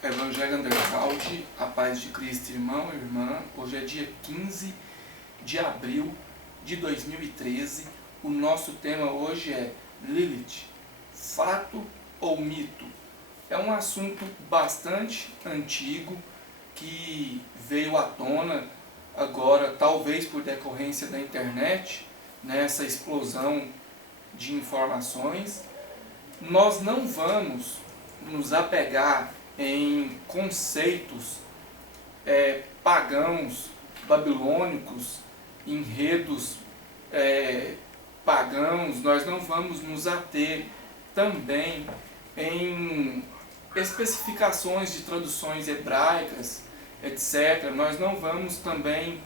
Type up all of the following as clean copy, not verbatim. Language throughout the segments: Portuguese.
Evangelho Underground, a paz de Cristo, irmão e irmã. Hoje é dia 15 de abril de 2013. O nosso tema hoje é Lilith, fato ou mito? É um assunto bastante antigo que veio à tona agora, talvez por decorrência da internet, nessa explosão de informações. Nós não vamos nos apegar em conceitos pagãos, babilônicos, enredos pagãos. Nós não vamos nos ater também em especificações de traduções hebraicas, etc. Nós não vamos também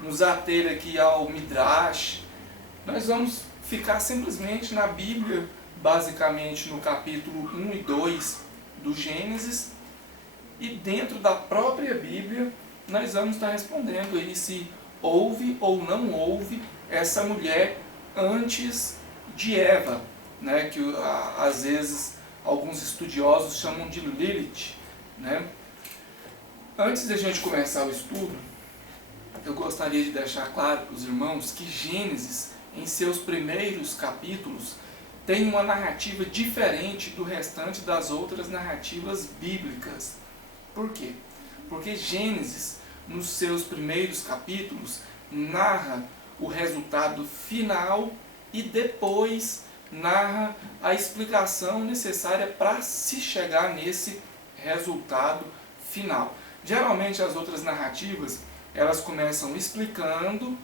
nos ater aqui ao Midrash. Nós vamos ficar simplesmente na Bíblia, basicamente no capítulo 1 e 2 do Gênesis, e dentro da própria Bíblia nós vamos estar respondendo aí se houve ou não houve essa mulher antes de Eva, né, que às vezes alguns estudiosos chamam de Lilith, né? Antes de a gente começar o estudo, eu gostaria de deixar claro para os irmãos que Gênesis, em seus primeiros capítulos, tem uma narrativa diferente do restante das outras narrativas bíblicas. Por quê? Porque Gênesis, nos seus primeiros capítulos, narra o resultado final e depois narra a explicação necessária para se chegar nesse resultado final. Geralmente as outras narrativas, elas começam explicando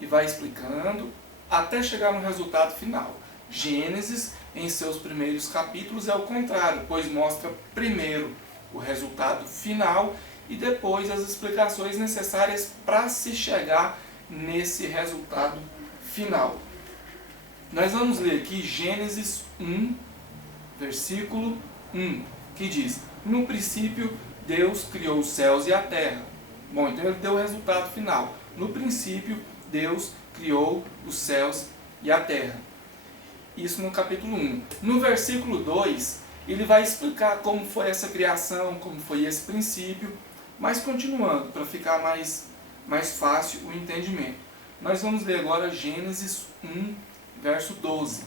e vai explicando até chegar no resultado final. Gênesis, em seus primeiros capítulos, é o contrário, pois mostra primeiro o resultado final e depois as explicações necessárias para se chegar nesse resultado final. Nós vamos ler aqui Gênesis 1, versículo 1, que diz: no princípio Deus criou os céus e a terra. Bom, então ele deu o resultado final. No princípio Deus criou os céus e a terra. Isso no capítulo 1. No versículo 2, ele vai explicar como foi essa criação, como foi esse princípio, mas continuando, para ficar mais fácil o entendimento. Nós vamos ler agora Gênesis 1, verso 12.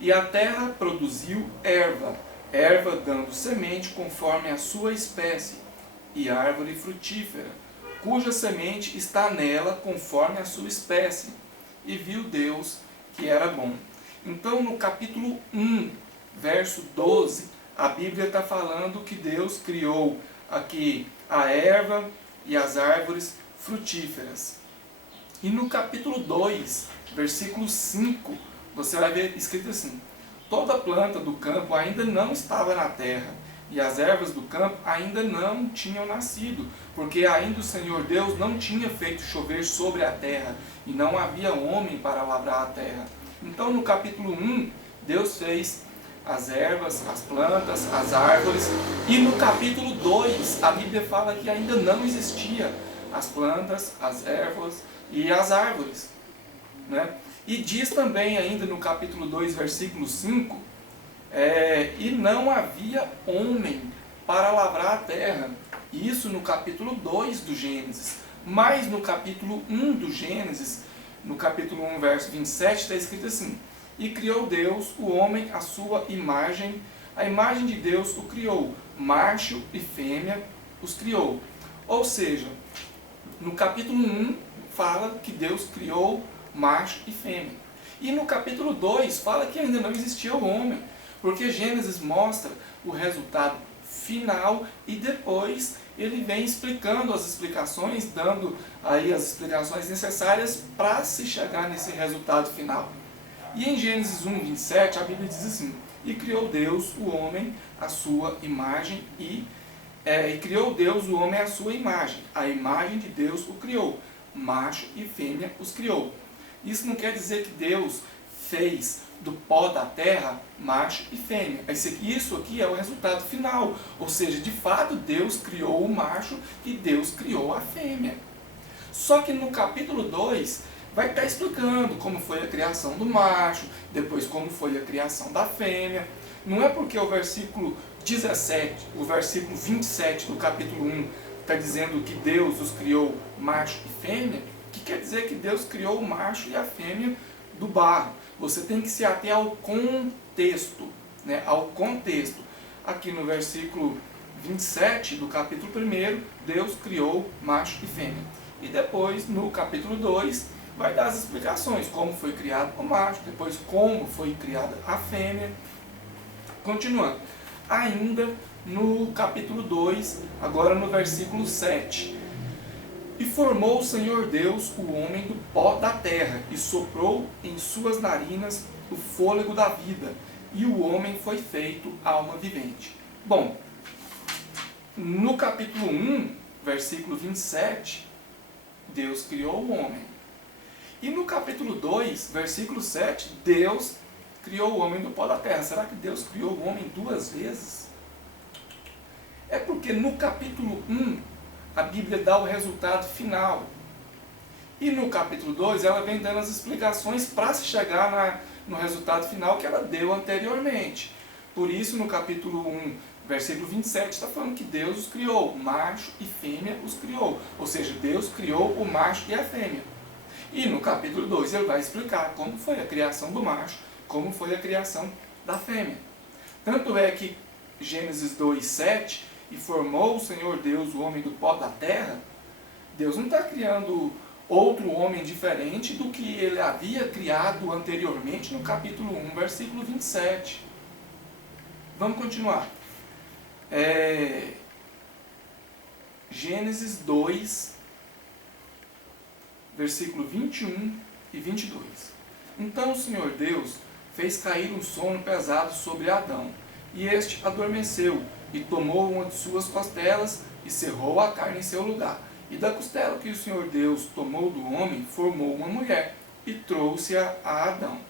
E a terra produziu erva dando semente conforme a sua espécie, e árvore frutífera, cuja semente está nela conforme a sua espécie. E viu Deus que era bom. Então, no capítulo 1, verso 12, a Bíblia está falando que Deus criou aqui a erva e as árvores frutíferas. E no capítulo 2, versículo 5, você vai ver escrito assim: toda planta do campo ainda não estava na terra, e as ervas do campo ainda não tinham nascido, porque ainda o Senhor Deus não tinha feito chover sobre a terra, e não havia homem para lavrar a terra. Então, no capítulo 1, Deus fez as ervas, as plantas, as árvores. E no capítulo 2, a Bíblia fala que ainda não existia as plantas, as ervas e as árvores, né? E diz também ainda no capítulo 2, versículo 5, e não havia homem para lavrar a terra. Isso no capítulo 2 do Gênesis. Mas no capítulo 1 do Gênesis, no capítulo 1, verso 27, está escrito assim: e criou Deus o homem à sua imagem, a imagem de Deus o criou, macho e fêmea os criou. Ou seja, no capítulo 1 fala que Deus criou macho e fêmea. E no capítulo 2 fala que ainda não existia o homem, porque Gênesis mostra o resultado final e depois ele vem explicando as explicações, dando aí as explicações necessárias para se chegar nesse resultado final. E em Gênesis 1, 27, a Bíblia diz assim: e criou Deus o homem à sua imagem e criou Deus o homem à sua imagem. A imagem de Deus o criou, macho e fêmea os criou. Isso não quer dizer que Deus fez do pó da terra macho e fêmea. Isso aqui é o resultado final. Ou seja, de fato, Deus criou o macho e Deus criou a fêmea. Só que no capítulo 2 vai estar explicando como foi a criação do macho, depois como foi a criação da fêmea. Não é porque o versículo 17, o versículo 27 do capítulo 1 está dizendo que Deus os criou macho e fêmea, que quer dizer que Deus criou o macho e a fêmea do barro. Você tem que se ater ao contexto, né? Ao contexto. Aqui no versículo 27 do capítulo 1, Deus criou macho e fêmea. E depois, no capítulo 2, vai dar as explicações, como foi criado o macho, depois como foi criada a fêmea. Continuando. Ainda no capítulo 2, agora no versículo 7. E formou o Senhor Deus o homem do pó da terra, e soprou em suas narinas o fôlego da vida, e o homem foi feito alma vivente. Bom, no capítulo 1, versículo 27, Deus criou o homem. E no capítulo 2, versículo 7, Deus criou o homem do pó da terra. Será que Deus criou o homem duas vezes? É porque no capítulo 1, a Bíblia dá o resultado final. E no capítulo 2, ela vem dando as explicações para se chegar no resultado final que ela deu anteriormente. Por isso, no capítulo 1, versículo 27, está falando que Deus os criou, macho e fêmea os criou. Ou seja, Deus criou o macho e a fêmea. E no capítulo 2, ele vai explicar como foi a criação do macho, como foi a criação da fêmea. Tanto é que Gênesis 2, 7, e formou o Senhor Deus o homem do pó da terra, Deus não está criando outro homem diferente do que ele havia criado anteriormente no capítulo 1, versículo 27. Vamos continuar. Gênesis 2, versículo 21 e 22. Então o Senhor Deus fez cair um sono pesado sobre Adão, e este adormeceu, e tomou uma de suas costelas, e cerrou a carne em seu lugar. E da costela que o Senhor Deus tomou do homem, formou uma mulher, e trouxe-a a Adão.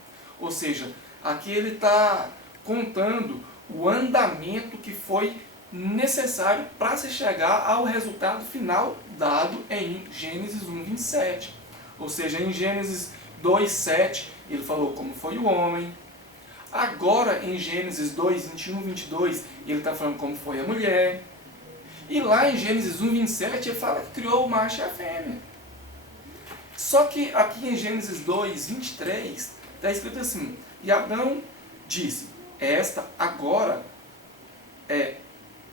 Ou seja, aqui ele está contando o andamento que foi necessário para se chegar ao resultado final dado em Gênesis 1, 27. Ou seja, em Gênesis 2, 7, ele falou como foi o homem. Agora, em Gênesis 2, 21, 22, ele está falando como foi a mulher. E lá em Gênesis 1, 27, ele fala que criou o macho e a fêmea. Só que aqui em Gênesis 2, 23, está escrito assim: e Adão disse, esta agora é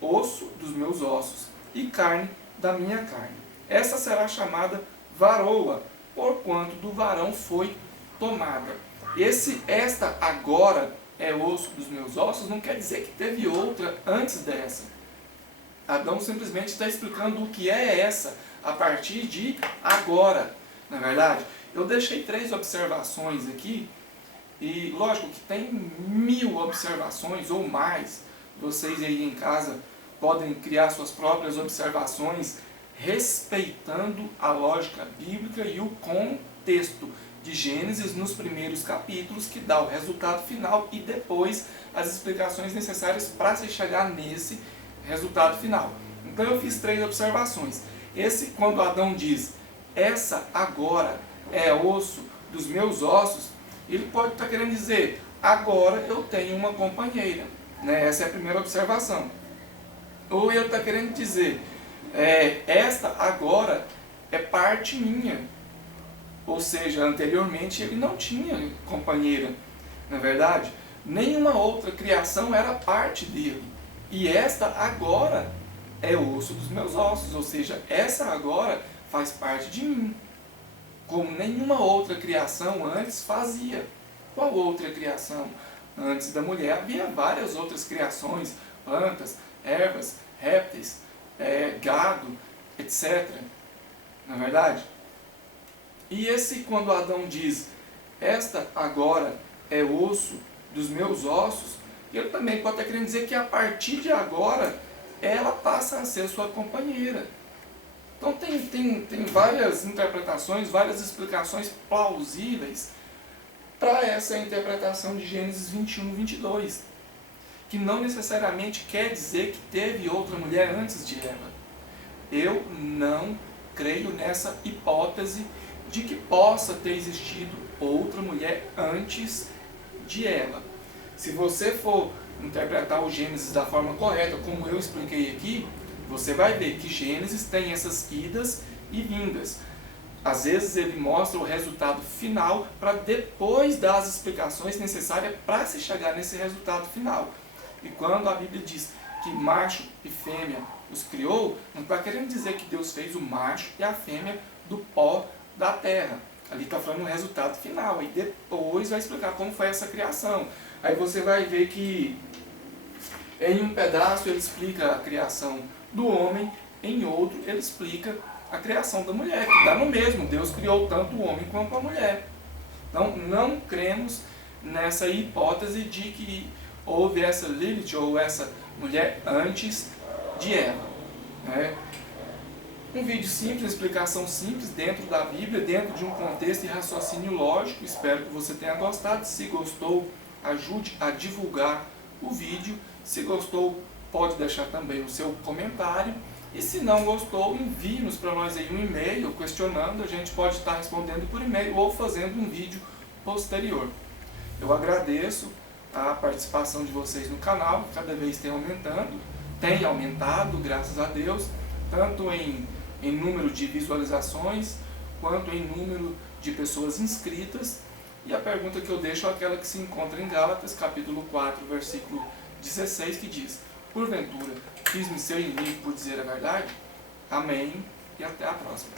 osso dos meus ossos e carne da minha carne. Essa será chamada varoa, porquanto do varão foi tomada. Esta agora é osso dos meus ossos, não quer dizer que teve outra antes dessa. Adão simplesmente está explicando o que é essa a partir de agora. Na verdade, eu deixei 3 observações aqui, e lógico que tem 1000 observações ou mais. Vocês aí em casa podem criar suas próprias observações respeitando a lógica bíblica e o contexto de Gênesis nos primeiros capítulos, que dá o resultado final e depois as explicações necessárias para se chegar nesse resultado final. Então eu fiz 3 observações. Esse, quando Adão diz, essa agora é osso dos meus ossos, ele pode estar querendo dizer, agora eu tenho uma companheira. Né? Essa é a primeira observação. Ou ele está querendo dizer, esta agora é parte minha. Ou seja, anteriormente ele não tinha companheira. Na verdade, nenhuma outra criação era parte dele. E esta agora é o osso dos meus ossos. Ou seja, essa agora faz parte de mim. Como nenhuma outra criação antes fazia. Qual outra criação? Antes da mulher havia várias outras criações, plantas, ervas, répteis, gado, etc. Não é verdade? E esse, quando Adão diz, esta agora é osso dos meus ossos, ele também pode estar querendo dizer que a partir de agora, ela passa a ser sua companheira. Então tem várias interpretações, várias explicações plausíveis para essa interpretação de Gênesis 21, 22. Que não necessariamente quer dizer que teve outra mulher antes de Eva. Eu não creio nessa hipótese de que possa ter existido outra mulher antes de Eva. Se você for interpretar o Gênesis da forma correta, como eu expliquei aqui, você vai ver que Gênesis tem essas idas e vindas. Às vezes ele mostra o resultado final para depois dar as explicações necessárias para se chegar nesse resultado final. E quando a Bíblia diz que macho e fêmea os criou, não está querendo dizer que Deus fez o macho e a fêmea do pó da terra. Ali está falando o resultado final, e depois vai explicar como foi essa criação. Aí você vai ver que em um pedaço ele explica a criação do homem, em outro ele explica a criação da mulher, que dá no mesmo. Deus criou tanto o homem quanto a mulher. Então não cremos nessa hipótese de que houve essa Lilith ou essa mulher antes de Eva, né? Um vídeo simples, explicação simples dentro da Bíblia, dentro de um contexto e raciocínio lógico. Espero que você tenha gostado. Se gostou, ajude a divulgar o vídeo. Se gostou, pode deixar também o seu comentário. E se não gostou, envie-nos para nós aí um e-mail questionando. A gente pode estar respondendo por e-mail ou fazendo um vídeo posterior. Eu agradeço a participação de vocês no canal, que cada vez tem aumentado, graças a Deus, tanto em número de visualizações, quanto em número de pessoas inscritas. E a pergunta que eu deixo é aquela que se encontra em Gálatas, capítulo 4, versículo 16, que diz: porventura, fiz-me seu inimigo por dizer a verdade? Amém, e até a próxima.